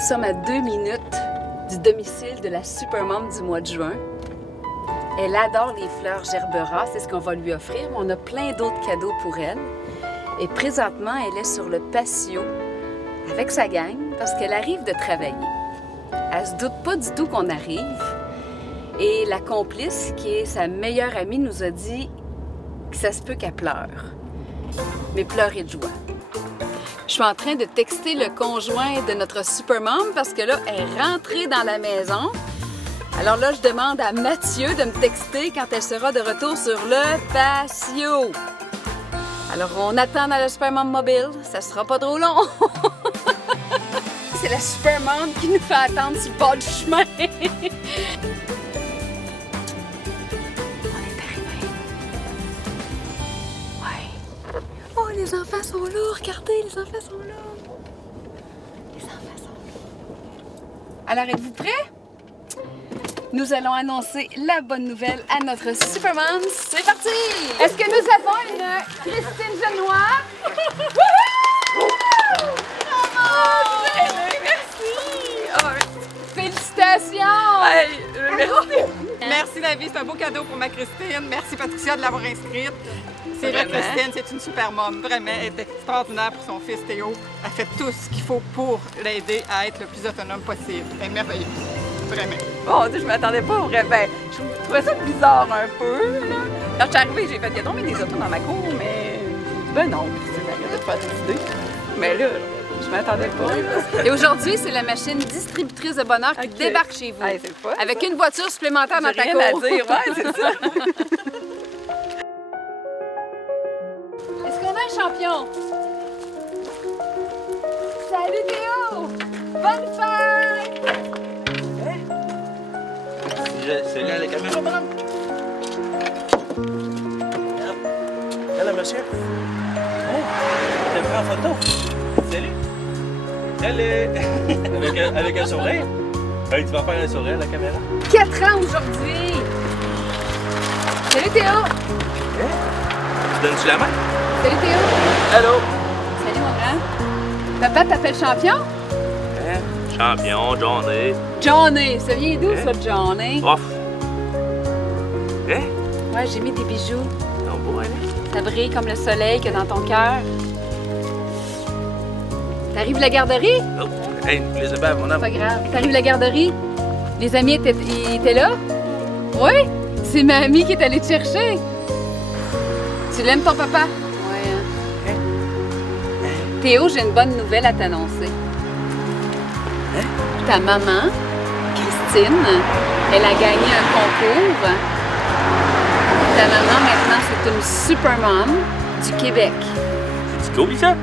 Nous sommes à 2 minutes du domicile de la supermom du mois de juin. Elle adore les fleurs gerbera, c'est ce qu'on va lui offrir, mais on a plein d'autres cadeaux pour elle. Et présentement, elle est sur le patio avec sa gang parce qu'elle arrive de travailler. Elle se doute pas du tout qu'on arrive. Et la complice, qui est sa meilleure amie, nous a dit que ça se peut qu'elle pleure. Mais pleurer de joie. Je suis en train de texter le conjoint de notre supermom parce que là, elle est rentrée dans la maison. Alors là, je demande à Mathieu de me texter quand elle sera de retour sur le patio. Alors, on attend dans le supermom mobile. Ça sera pas trop long. C'est la supermom qui nous fait attendre sur le bord du chemin. Les enfants sont là, regardez, les enfants sont là. Les enfants sont là. Alors, êtes-vous prêts? Nous allons annoncer la bonne nouvelle à notre supermom. C'est parti! Est-ce que nous avons une Christine Genois? Bravo! Merci! Félicitations! Hey, merci! Merci David, c'est un beau cadeau pour ma Christine. Merci Patricia de l'avoir inscrite. C'est vrai, Christine, c'est une super mom. Vraiment, elle est extraordinaire pour son fils Théo. Elle fait tout ce qu'il faut pour l'aider à être le plus autonome possible. Elle est merveilleuse. Vraiment. Oh, je m'attendais pas vraiment. Je trouvais ça bizarre un peu. Là. Quand je suis arrivée, j'ai fait, il y a tombé des autos dans ma cour, mais ben non, Christine, arrête de te faire des idées. Mais là, je m'attendais pas. Et aujourd'hui, c'est la machine distributrice de bonheur qui débarque chez vous. Hey, c'est fun, avec une voiture supplémentaire dans ta rien cour. à dire, ouais, c'est ça. Est-ce qu'on a un champion? Salut Théo! Bonne fête! C'est là la caméra, madame? Là, monsieur? Oh, t'es pris en photo? Salut! Salut! avec un sourire? Hey, tu vas faire un sourire à la caméra? 4 ans aujourd'hui! Salut Théo! Hein? Tu donnes-tu la main? Salut Théo! Allô? Salut mon grand! Papa t'appelle champion? Hein? Champion, Johnny. Johnny! Ça vient d'où ça, Johnny? Off! Hein? Ouais, j'ai mis des bijoux. Non, beau, hein? Ça brille comme le soleil que dans ton cœur. T'arrives de la garderie? Oh, hey, les ébats, mon âme. Pas grave. T'arrives de la garderie? Les amis étaient là? Oui? C'est ma amie qui est allée te chercher. Tu l'aimes ton papa? Ouais. Hein? Théo, j'ai une bonne nouvelle à t'annoncer. Hein? Ta maman, Christine, elle a gagné un concours. Ta maman, maintenant, c'est une supermom du Québec. C'est cool, ça?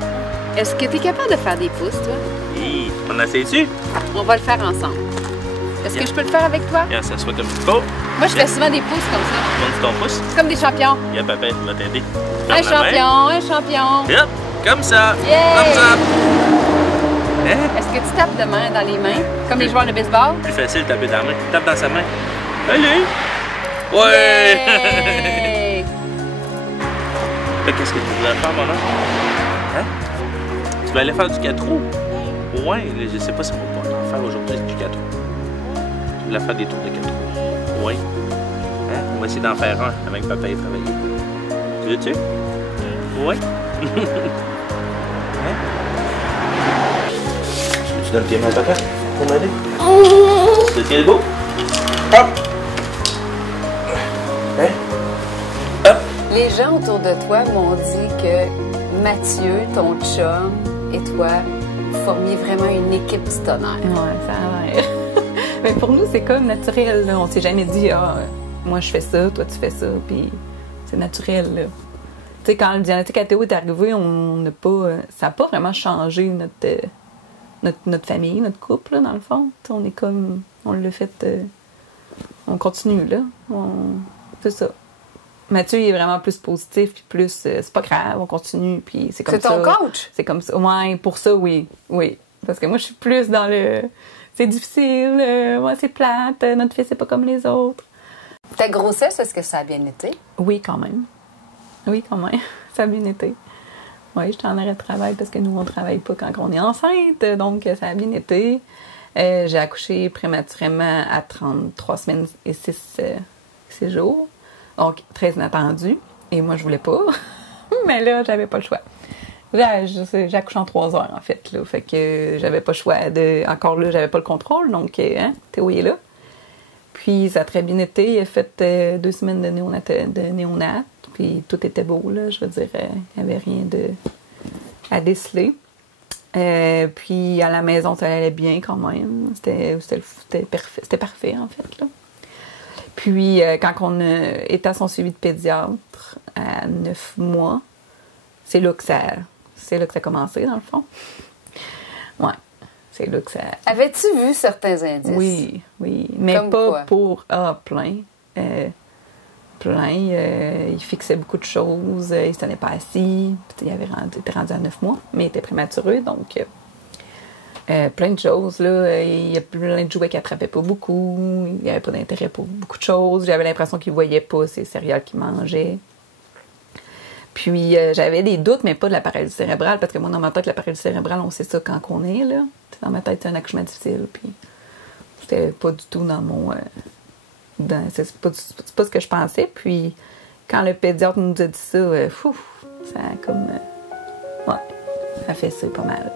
Est-ce que tu es capable de faire des pouces, toi? Oui. On essaie-tu? On va le faire ensemble. Est-ce que je peux le faire avec toi? Regarde, ça soit comme il faut. Moi, je fais souvent des pouces comme ça. Montre ton pouce. Comme des champions. Regarde, papa, il va t'aider. Un champion, un champion. Yep, comme ça. Yeah! Comme ça. Hein? Est-ce que tu tapes de main dans les mains, comme les joueurs de baseball? Plus facile de taper dans la main. Tape dans sa main. Allez! Ouais! Yay! Qu'est-ce que tu voulais faire, mon homme? Hein? Tu vas aller faire du 4 roues? Ouais, je sais pas si on va pouvoir en faire aujourd'hui du 4 roues. Tu voulais faire des tours de 4 roues? Oui. Hein? On va essayer d'en faire un avec papa et travailler. Tu veux-tu? Oui. Hein? Tu donnes tes mains à papa pour m'aider? Tu te tiens debout? Hop! Hein? Hop! Les gens autour de toi m'ont dit que Mathieu, ton chum, et toi, vous formiez vraiment une équipe du tonnerre. Ouais, ça a l'air. Mais pour nous, c'est comme naturel. Là. On s'est jamais dit, ah, moi je fais ça, toi tu fais ça, puis c'est naturel. Là. Tu sais, quand le diagnostic à Théo est arrivé, on n'a pas, ça n'a pas vraiment changé notre famille, notre couple, là, dans le fond. T'sais, on est comme, on l'a fait, on continue, là. C'est ça. Mathieu, il est vraiment plus positif, puis plus, c'est pas grave, on continue, puis c'est comme ça. C'est ton coach? C'est comme ça. Ouais, pour ça, oui. Oui. Parce que moi, je suis plus dans le... C'est difficile, ouais, c'est plate, notre fils, c'est pas comme les autres. Ta grossesse, est-ce que ça a bien été? Oui, quand même. Oui, quand même. Ça a bien été. Oui, j'étais en arrêt de travail parce que nous, on ne travaille pas quand on est enceinte. Donc, ça a bien été. J'ai accouché prématurément à 33 semaines et 6 jours. Donc, très inattendu. Et moi, je voulais pas. Mais là, j'avais pas le choix. J'ai accouché en 3 heures, en fait. Là. Fait que j'avais pas le choix. Encore là, j'avais pas le contrôle. Donc, Théo est là. Puis, ça a très bien été. Il a fait 2 semaines de néonat. Puis, tout était beau, là. Je veux dire, il n'y avait rien à déceler. Puis, à la maison, ça allait bien quand même. C'était parfait, en fait, là. Puis, quand on était à son suivi de pédiatre à 9 mois, c'est là que ça a commencé, dans le fond. Ouais. C'est là que ça... Avais-tu vu certains indices? Oui. Mais comme pas quoi? Pour... plein. Il fixait beaucoup de choses. Il se tenait pas assis. Il était rendu à 9 mois, mais il était prématuré, donc... plein de choses, là. Il y a plein de jouets qui attrapaient pas beaucoup. Il n'y avait pas d'intérêt pour beaucoup de choses. J'avais l'impression qu'il voyait pas ces céréales qu'il mangeait. Puis, j'avais des doutes, mais pas de la paralysie cérébrale, parce que moi, dans ma tête, la paralysie cérébrale, on sait ça quand on est, là. Dans ma tête, c'est un accouchement difficile, puis c'était pas du tout dans mon... c'est pas ce que je pensais. Puis, quand le pédiatre nous a dit ça, ça a comme... ouais, ça fait ça pas mal.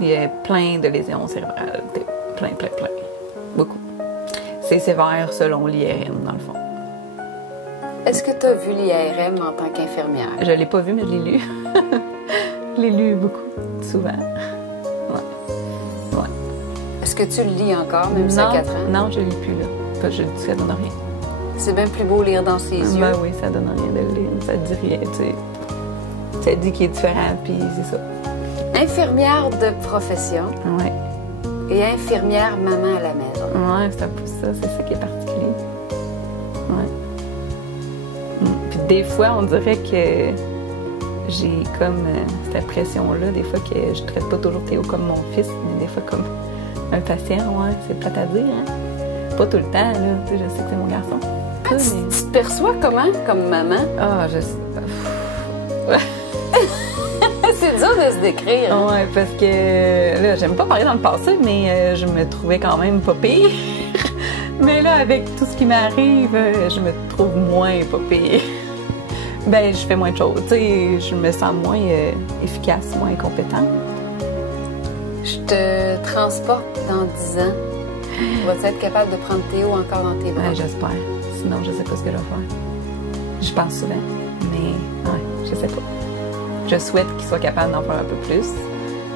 Il y a plein de lésions cérébrales. Plein. Beaucoup. C'est sévère selon l'IRM, dans le fond. Est-ce que tu as vu l'IRM en tant qu'infirmière? Je l'ai pas vu, mais je l'ai lu. Je l'ai lu beaucoup, souvent. Ouais. Est-ce que tu le lis encore, même si à 4 ans? Non, je ne lis plus, là. Parce que je dis que ça donne rien. C'est bien plus beau lire dans ses yeux. Ben oui, ça donne rien de le lire. Ça dit rien, tu sais. Ça dit qu'il est différent, puis c'est ça. Infirmière de profession. Oui. Et infirmière maman à la maison. Oui, c'est un peu ça. C'est ça qui est particulier. Oui. Puis des fois, on dirait que j'ai comme cette pression-là, des fois que je traite pas toujours Théo comme mon fils, mais des fois comme un patient. Ouais, c'est plate à dire, hein? Pas tout le temps, là. Tu sais, je sais que c'est mon garçon. Tu te perçois comment, comme maman? Ah, je sais. C'est dur de se décrire. Hein? Ouais, parce que là, j'aime pas parler dans le passé, mais je me trouvais quand même pas pire. Mais là, avec tout ce qui m'arrive, je me trouve moins pas pire. Ben, je fais moins de choses. Tu sais, je me sens moins efficace, moins compétente. Je te transporte dans 10 ans. Vas-tu être capable de prendre Théo encore dans tes bras? Ouais, j'espère. Sinon, je sais pas ce que je vais faire. Je pense souvent, mais ouais, je sais pas. Je souhaite qu'il soit capable d'en faire un peu plus,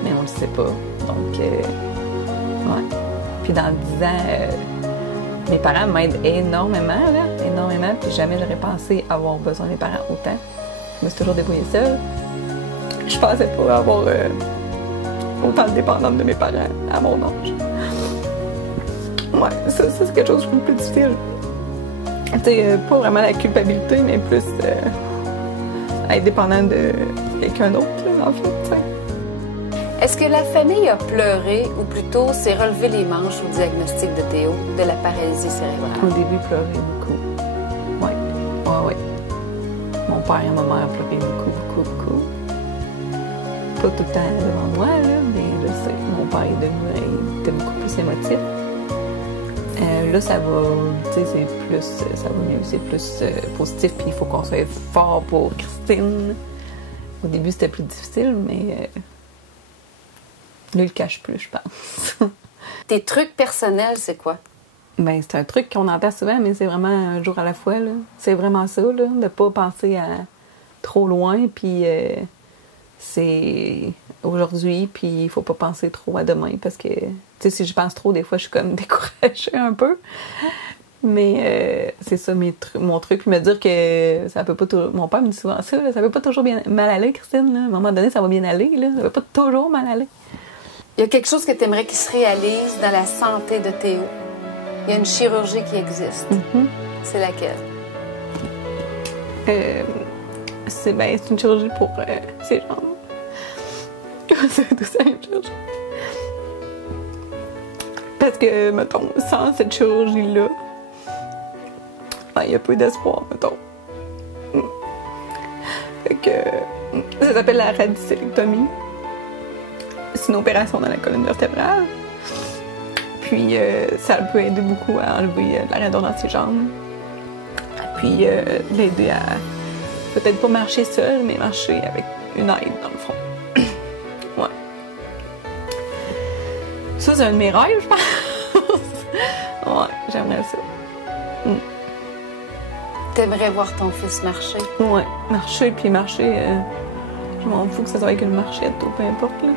mais on le sait pas. Donc, ouais. Puis dans 10 ans, mes parents m'aident énormément, là, énormément. Puis jamais j'aurais pensé avoir besoin de mes parents autant. Je me suis toujours débrouillée seule. Je pensais pas avoir autant dépendante de mes parents à mon âge. Ouais, ça c'est quelque chose que je trouve plus difficile. Tu sais, pas vraiment la culpabilité, mais plus être dépendant de quelqu'un d'autre, là, en fait, tu sais. Est-ce que la famille a pleuré, ou plutôt s'est relevé les manches au diagnostic de Théo, de la paralysie cérébrale? Au début, pleurer beaucoup. Oui. Ouais. Mon père et ma mère pleuraient beaucoup. Pas tout le temps devant moi, là, mais je sais, mon père il était beaucoup plus émotif. Là, ça va, tu sais, c'est plus, ça va mieux, c'est plus positif, puis il faut qu'on soit fort pour Christine. Au début, c'était plus difficile, mais là, il le cache plus, je pense. Tes trucs personnels, c'est quoi? Ben, c'est un truc qu'on entend souvent, mais c'est vraiment un jour à la fois, là. C'est vraiment ça, là, de pas penser à trop loin, puis c'est aujourd'hui, puis il faut pas penser trop à demain, parce que, tu sais, si je pense trop, des fois, je suis comme découragée un peu. Mais c'est ça, mon truc. Puis me dire que ça peut pas toujours... Mon père me dit souvent ça, là, ça peut pas toujours bien mal aller, Christine. Là. À un moment donné, ça va bien aller. Là. Ça peut pas toujours mal aller. Il y a quelque chose que tu aimerais qu'il se réalise dans la santé de Théo. Il y a une chirurgie qui existe. Mm-hmm. C'est laquelle? C'est une chirurgie pour ses jambes. C'est tout simple, chirurgie. Parce que, mettons, sans cette chirurgie-là, il y a peu d'espoir, mettons. Fait que ça s'appelle la radicélectomie. C'est une opération dans la colonne vertébrale. Puis ça peut aider beaucoup à enlever de la raideur dans ses jambes. Puis l'aider à peut-être pas marcher seul, mais marcher avec une aide dans le fond. Ouais. Ça, c'est un de mes rêves, je pense. Ouais, j'aimerais ça. T'aimerais voir ton fils marcher? Ouais, marcher, puis marcher. Je m'en fous que ça soit avec une marchette ou peu importe, là.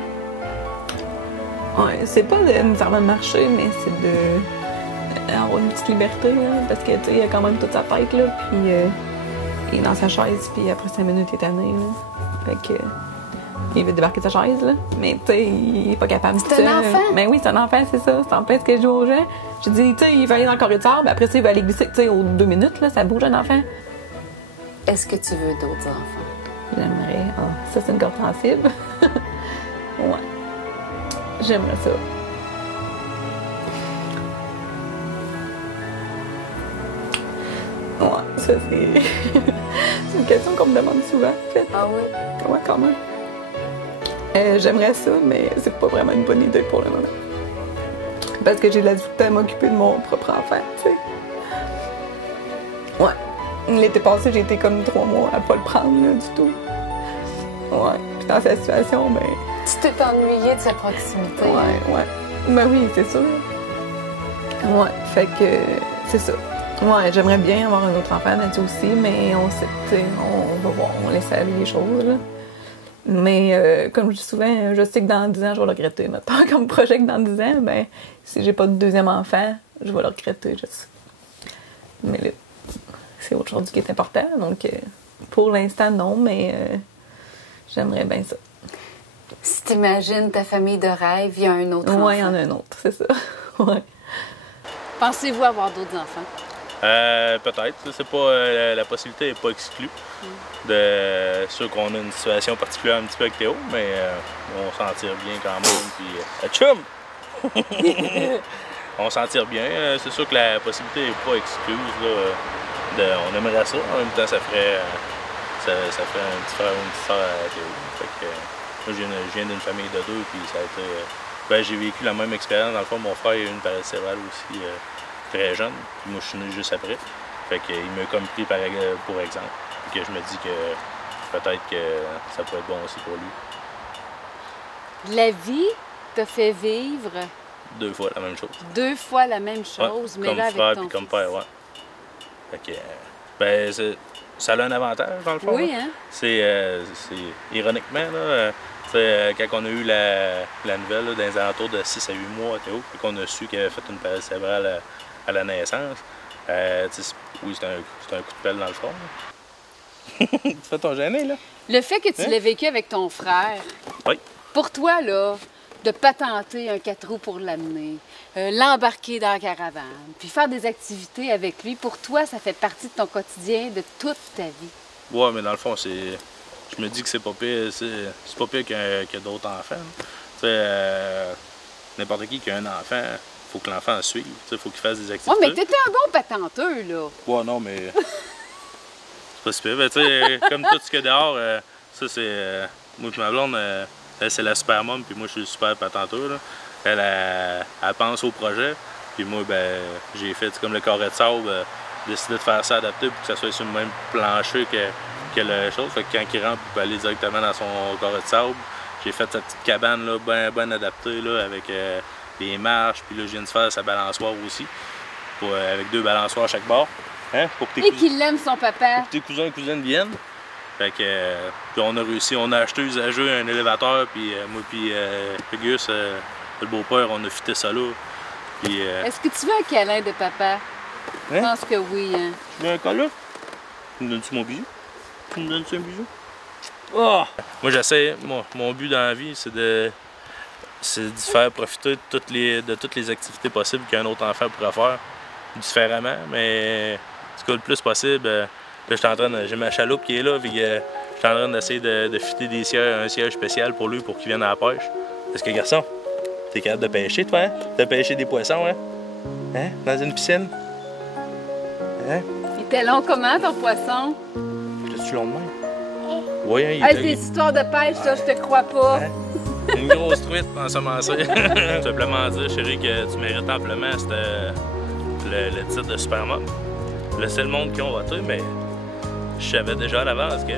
Ouais, c'est pas nécessairement de marcher, mais c'est d'avoir une petite liberté, là, parce que, tu sais, il a quand même toute sa tête, là, puis il est dans sa chaise, puis après 5 minutes, il est tanné, là. Fait que il veut débarquer de sa chaise, là, mais, tu sais, il est pas capable de ça. C'est un enfant? Ben oui, c'est un enfant, c'est ça. C'est en plein ce que je dis aux gens. Je dis, tu sais, il va aller dans le corridor, ben après ça, il va aller glisser, tu sais, aux 2 minutes, là, ça bouge un enfant. Est-ce que tu veux d'autres enfants? J'aimerais. Ah, ça, c'est une corde sensible. Ouais. J'aimerais ça. Ouais, ça, c'est. C'est une question qu'on me demande souvent, en fait. Ah oui? Ouais, quand même. J'aimerais ça, mais c'est pas vraiment une bonne idée pour le moment. Parce que j'ai de la difficulté à m'occuper de mon propre enfant, tu sais. Ouais. L'été passé, j'ai été comme 3 mois à pas le prendre, là, du tout. Ouais. Puis dans cette situation, ben. Tu t'es ennuyée de sa proximité. Ouais. Ben oui, c'est sûr. Ouais, fait que c'est ça. Ouais, j'aimerais bien avoir un autre enfant, Mathieu aussi, mais on sait, tu sais, on va voir, on laisse aller les choses, là. Mais comme je dis souvent, je sais que dans 10 ans, je vais le regretter. Maintenant, comme projet que dans 10 ans, ben, si j'ai pas de deuxième enfant, je vais le regretter, je sais. Mais là, c'est autre chose qui est important, donc pour l'instant, non, mais j'aimerais bien ça. Si t'imagines ta famille de rêve, il y a un autre enfant. Ouais, il y en a un autre, c'est ça. Ouais. Pensez-vous avoir d'autres enfants? Peut-être. C'est pas, la possibilité n'est pas exclue. C'est sûr qu'on a une situation particulière un petit peu avec Théo, mais on s'en tire bien quand même. Puis, tchum! On s'en tire bien. C'est sûr que la possibilité n'est pas excluse. Là, on aimerait ça. En même temps, ça ferait un petit frère ou une petite soeur à Théo. Fait que, moi, je viens d'une famille de 2, puis ça a été. Ben, j'ai vécu la même expérience. Dans le fond, mon frère a eu une paralysie cérébrale aussi très jeune. Puis moi, je suis né juste après. Fait qu'il m'a comme pris pour exemple. Puis que je me dis que peut-être que ça pourrait être bon aussi pour lui. La vie t'a fait vivre 2 fois la même chose. 2 fois la même chose, Ouais, mais comme là avec frère ton puis comme fils. père, ouais. Fait que, ben, ça a un avantage dans le fond. Oui, là. hein? C'est ironiquement, là, quand on a eu la nouvelle là, dans les alentours de 6 à 8 mois à Théo, puis qu'on a su qu'il avait fait une paralysie cérébrale à la naissance, oui, c'est un coup de pelle dans le front. Tu fais ton gêné, là? Le fait que tu Hein? l'aies vécu avec ton frère, Oui. pour toi, là, de patenter un 4 roues pour l'amener, l'embarquer dans la caravane, puis faire des activités avec lui, pour toi, ça fait partie de ton quotidien, de toute ta vie. Ouais, mais dans le fond, je me dis que c'est pas pire, c'est pas pire que d'autres enfants. Tu sais, n'importe qui a un enfant, faut que l'enfant le suive, il faut qu'il fasse des Oui, activités. mais t'étais un bon patenteux, là. Ouais, non, mais c'est pas si pire. Ben, tu sais, comme tout ce qu'il y a dehors, ça, c'est... moi et ma blonde, elle, c'est la super mom, puis moi, je suis le super patenteur, là. Elle pense au projet, puis moi, ben, j'ai fait comme le carré de sable, décidé de faire ça adapté pour que ça soit sur le même plancher que la chose. Fait que quand il rentre, il peut aller directement dans son carré de sable. J'ai fait sa petite cabane, là, bien adaptée, là, avec des marches, puis là, je viens de faire sa balançoire aussi, avec 2 balançoires à chaque bord. Hein? Pour que Et qu'il aime son papa. tes cousins et cousines viennent. Fait que, puis on a réussi, on a acheté usagé un élévateur, puis moi puis Gus, le beau-père, on a fité ça là. Puis, Est-ce que tu veux un câlin de papa? Je Hein? pense que oui, hein. tu veux un cas là? Tu me donnes-tu mon bijou? Tu me donnes-tu un bijou? Oh! Moi j'essaie, mon but dans la vie, c'est de faire profiter de toutes les activités possibles qu'un autre enfant pourrait faire différemment, mais en tout cas le plus possible. Là, j'ai ma chaloupe qui est là, puis je suis en train d'essayer de fitter un siège spécial pour lui pour qu'il vienne à la pêche. Est-ce que, garçon, t'es capable de pêcher, toi, hein? De pêcher des poissons, hein? Hein? Dans une piscine? Hein? Il était long comment, ton poisson? T'es-tu long de même? Oui, hein, il Hey, est- des histoires de pêche, ça, je te crois pas. Hein? Une grosse truite, ensemencée. Simplement dire, chérie, que tu mérites amplement le titre de Super Mom. Le seul monde qui ont voté, mais je savais déjà à l'avance que...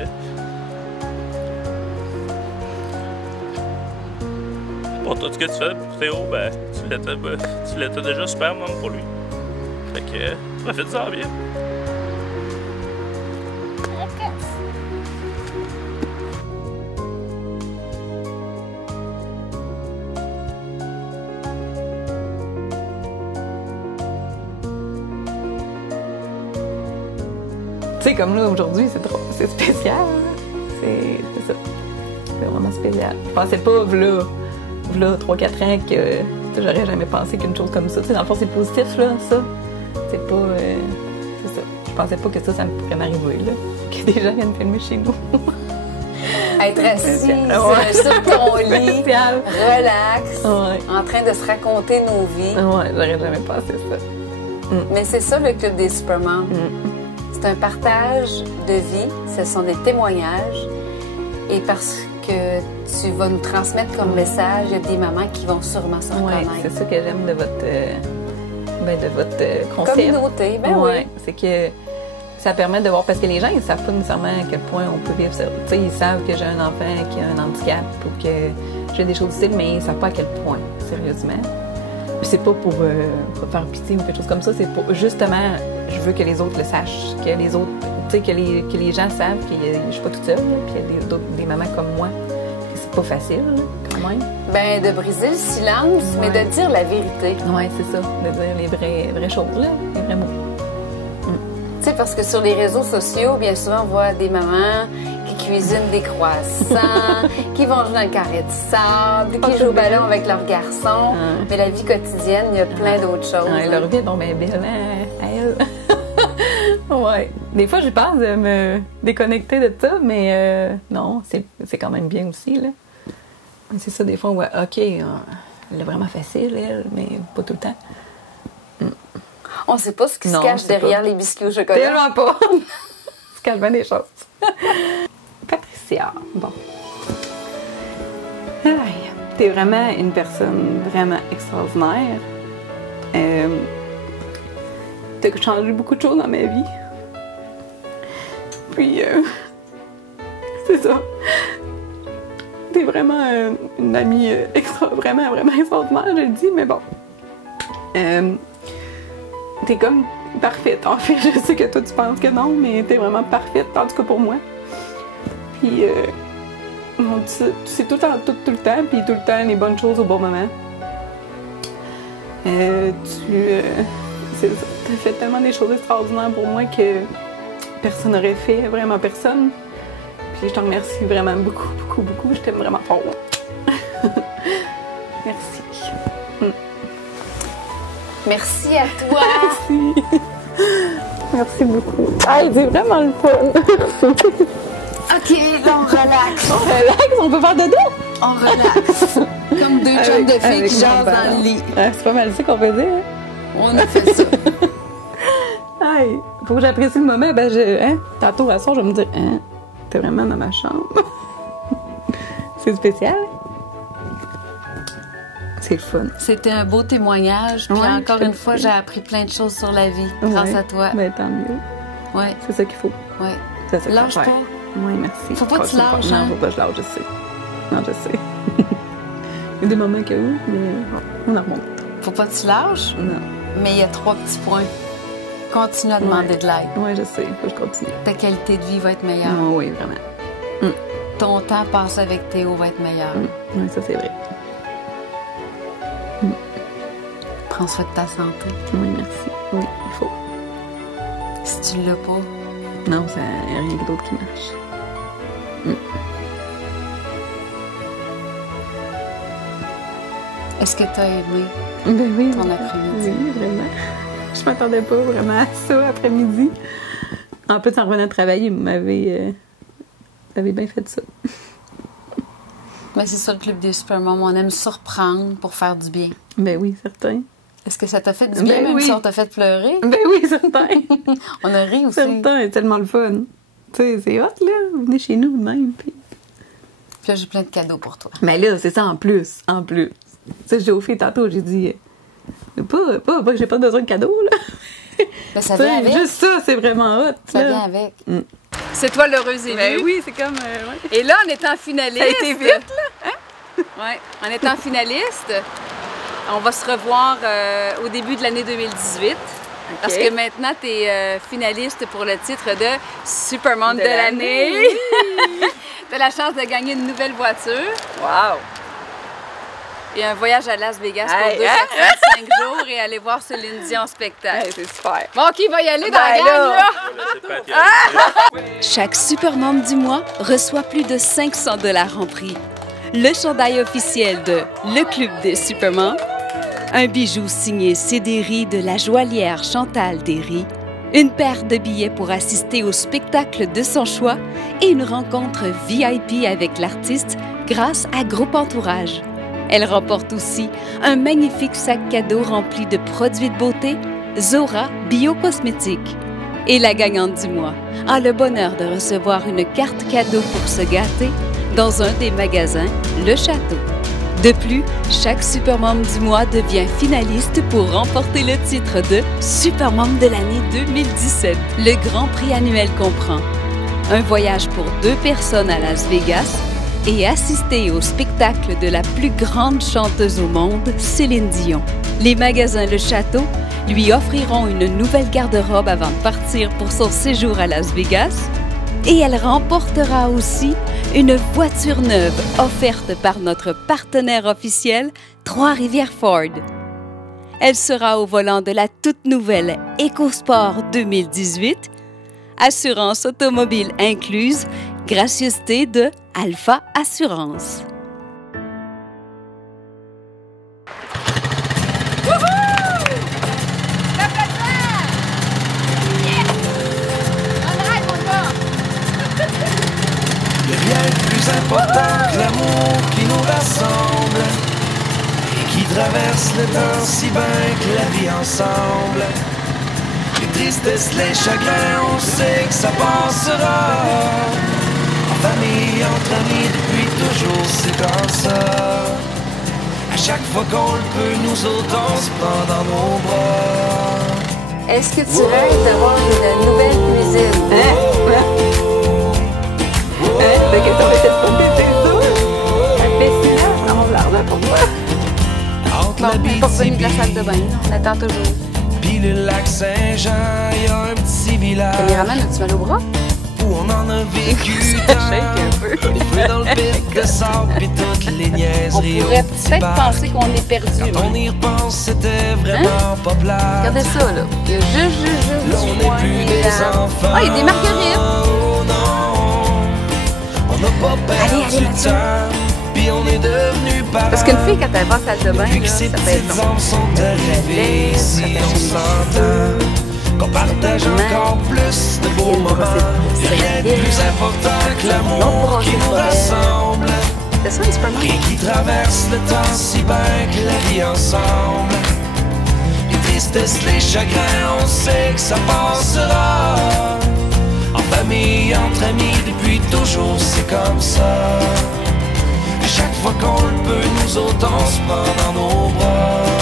Pour tout ce que tu fais pour Théo, ben, tu l'étais déjà Super Mom pour lui. Fait que, profite-en bien. Tu sais, comme là, aujourd'hui, c'est spécial. C'est ça. C'est vraiment spécial. Je pensais pas, v'là 3-4 ans, que tu sais, j'aurais jamais pensé qu'une chose comme ça. Tu sais, dans le fond, c'est positif, là, ça. C'est pas... c'est ça. Je pensais pas que ça me pourrait m'arriver, là. Que des gens viennent filmer chez nous. Être assis Ouais. sur ton lit, Spécial. relax, Ouais. en train de se raconter nos vies. Ouais, j'aurais jamais pensé ça. Mais c'est ça, le Club des Supermans. C'est un partage de vie, ce sont des témoignages. Et parce que tu vas nous transmettre comme message, il y a des mamans qui vont sûrement se Ouais, reconnaître. c'est ça que j'aime de votre concept. Communauté, ben Ouais, oui. c'est que ça permet de voir, parce que les gens, ils savent pas nécessairement à quel point on peut vivre ça. Tu sais, ils savent que j'ai un enfant qui a un handicap ou que j'ai des choses difficiles, mais ils savent pas à quel point, sérieusement. Puis c'est pas pour faire pitié ou quelque chose comme ça, c'est pour, justement, je veux que les autres le sachent, que les autres, tu sais, que les gens savent que je suis pas toute seule, là, puis il y a des mamans comme moi, que c'est pas facile, là, quand même. Ben, de briser le silence, mais Ouais. de dire la vérité. Ouais, c'est ça, de dire les vraies choses, là, les vrais mots. Tu sais, parce que sur les réseaux sociaux, bien souvent, on voit des mamans qui cuisinent des croissants, qui vont jouer dans le carré de sable, qui jouent au ballon avec leurs garçons. Ouais. Mais la vie quotidienne, il y a plein d'autres choses. Ouais, leur vie est donc bien belle, hein, à elle. Ouais. Des fois, je pense de me déconnecter de ça, mais non, c'est quand même bien aussi, là. Mais c'est ça, des fois, on voit, OK, elle est vraiment facile, elle, mais pas tout le temps. On sait pas ce qui Non, se cache c'est derrière pas. les biscuits au chocolat. Tellement pas! C'est calme bien des choses. Patricia, bon. Aïe, t'es vraiment une personne vraiment extraordinaire. T'as changé beaucoup de choses dans ma vie. Puis, c'est ça. T'es vraiment une amie vraiment, vraiment extraordinaire, je le dis, mais bon. T'es comme parfaite, en fait. Je sais que toi, tu penses que non, mais t'es vraiment parfaite, en tout cas pour moi. Puis, tu sais tout le temps, tout le temps, puis tout le temps les bonnes choses au bon moment. T'as fait tellement des choses extraordinaires pour moi que personne n'aurait fait, vraiment personne. Puis je te remercie vraiment beaucoup, beaucoup, beaucoup. Je t'aime vraiment fort. Merci. Merci à toi. Merci. Merci beaucoup. Ah, c'est vraiment le fun. OK, là, on relaxe. On relaxe, on peut faire dodo. On relaxe. Comme deux jeunes de filles avec qui mon jasent dans ballon. le lit. Ah, c'est pas mal ça qu'on faisait, hein? On a fait ça. Aïe, faut que j'apprécie le moment. Ben, tantôt à soir, je vais me dire, hein, t'es vraiment dans ma chambre. C'est spécial. C'est le fun. C'était un beau témoignage. Puis Ouais, encore je une te fois, le j'ai appris plein de choses sur la vie grâce Ouais. à toi. Ben, tant mieux. Ouais, C'est ça qu'il faut. ouais. C'est ça qu'il Lâche faut faire. pas. Oui, merci. Faut pas que tu lâches, Non, hein? faut pas que je lâche, je sais. Non, je sais. Il y a des moments que oui, mais on en remonte. Faut pas que tu lâches, Non. mais il y a 3 petits points. Continue à demander Ouais. de l'aide. Oui, je sais. Faut que je continue. Ta qualité de vie va être meilleure. Ah, oui, vraiment. Ton temps passé avec Théo va être meilleur. Oui, ça, c'est vrai. Prends soin de ta santé. Oui, merci. Oui, il faut. Si tu l'as pas, Non, ça n'y a rien d'autre qui marche. est-ce que tu as aimé Ben oui. ton après-midi? Oui, vraiment. Je m'attendais pas vraiment à ça après-midi. En plus, en revenant de travailler, vous m'avez bien fait ça. Mais c'est ça le Club des Supermom. On aime surprendre pour faire du bien. Ben oui, certain. Est-ce que ça t'a fait du bien, Ben même oui. si on t'a fait pleurer? Ben oui, certain. On a ri aussi. Certain, c'est tellement le fun. Tu sais, c'est hot, là. Venez chez nous de même. Puis là, j'ai plein de cadeaux pour toi. mais là, c'est ça en plus. En plus. Tu sais, j'ai offert tantôt, j'ai dit... Pas que j'ai pas besoin de cadeaux, là. Ben, ça vient avec. Juste ça, c'est vraiment hot. Ça là. vient avec. Mm. C'est toi l'heureuse élue. Ben oui, c'est comme... ouais. Et là, en étant finaliste... Ça a été vite, là. Hein? Ouais. En étant finaliste, on va se revoir au début de l'année 2018. Parce que maintenant, tu es finaliste pour le titre de Supermom de l'année. Tu as la chance de gagner une nouvelle voiture. Wow! Et un voyage à Las Vegas pour 2 personnes, 5 jours et aller voir Céline Dion en spectacle. Hey, c'est super. Bon, qui va y aller dans la gang, là? Chaque Supermom du mois reçoit plus de 500 $ en prix. Le chandail officiel de Le Club des Supermoms, un bijou signé Cédéry de la joaillière Chantal Derry, une paire de billets pour assister au spectacle de son choix et une rencontre VIP avec l'artiste grâce à Groupe Entourage. Elle remporte aussi un magnifique sac cadeau rempli de produits de beauté Zora Biocosmétiques. Et la gagnante du mois a le bonheur de recevoir une carte cadeau pour se gâter dans un des magasins Le Château. De plus, chaque Supermom du mois devient finaliste pour remporter le titre de Supermom de l'année 2017. Le grand prix annuel comprend un voyage pour 2 personnes à Las Vegas et assister au spectacle de la plus grande chanteuse au monde, Céline Dion. Les magasins Le Château lui offriront une nouvelle garde-robe avant de partir pour son séjour à Las Vegas. Et elle remportera aussi une voiture neuve offerte par notre partenaire officiel, Trois-Rivières Ford. Elle sera au volant de la toute nouvelle EcoSport 2018, assurance automobile incluse, gracieuseté de Alpha Assurance. Important que l'amour qui nous rassemble et qui traverse le temps si bien que la vie ensemble. Les tristesses, les chagrins, on sait que ça passera. En famille, entre amis, depuis toujours c'est comme ça. À chaque fois qu'on le peut, nous autres on se prend dans nos bras. Est-ce que tu rêves d'avoir une nouvelle cuisine? De que ça va être pas pété ça. Ça fait silence, on va l'arder pour toi. Entre Bon, la on n'est pas revenu de la salle de bain, BTB on attend toujours. puis le lac Saint-Jean, y a un petit village Caméraman, as-tu mal au bras? où on en a vécu tant. Les feux dans le pit de sable pis toutes les On niaiseries pourrait au petit peut-être bar. penser qu'on est perdu. Quand on y repense, c'était vraiment pas plat. Regardez ça, là. Il y a juste Là, on n'est plus des enfants. Ah, il y a des marguerites. Oh non, on n'a pas perdu Allez, Mathieu. temps, puis on est devenus parents. Parce qu'une fille, quand elle va à la salle de bain, Depuis là, que ces ça peut être petites long. âmes sont arrivées, si on s'entend, qu'on partage encore plus de beaux moments. Y'a rien de plus important que l'amour qui nous rassemble. C'est ça, un Superman? Rien qui traverse le temps si bien que la vie ensemble. Les tristesses, les chagrins, on sait que ça passera. En famille, entre amis, depuis toujours c'est comme ça. À chaque fois qu'on le peut, nous autres on se prend dans nos bras.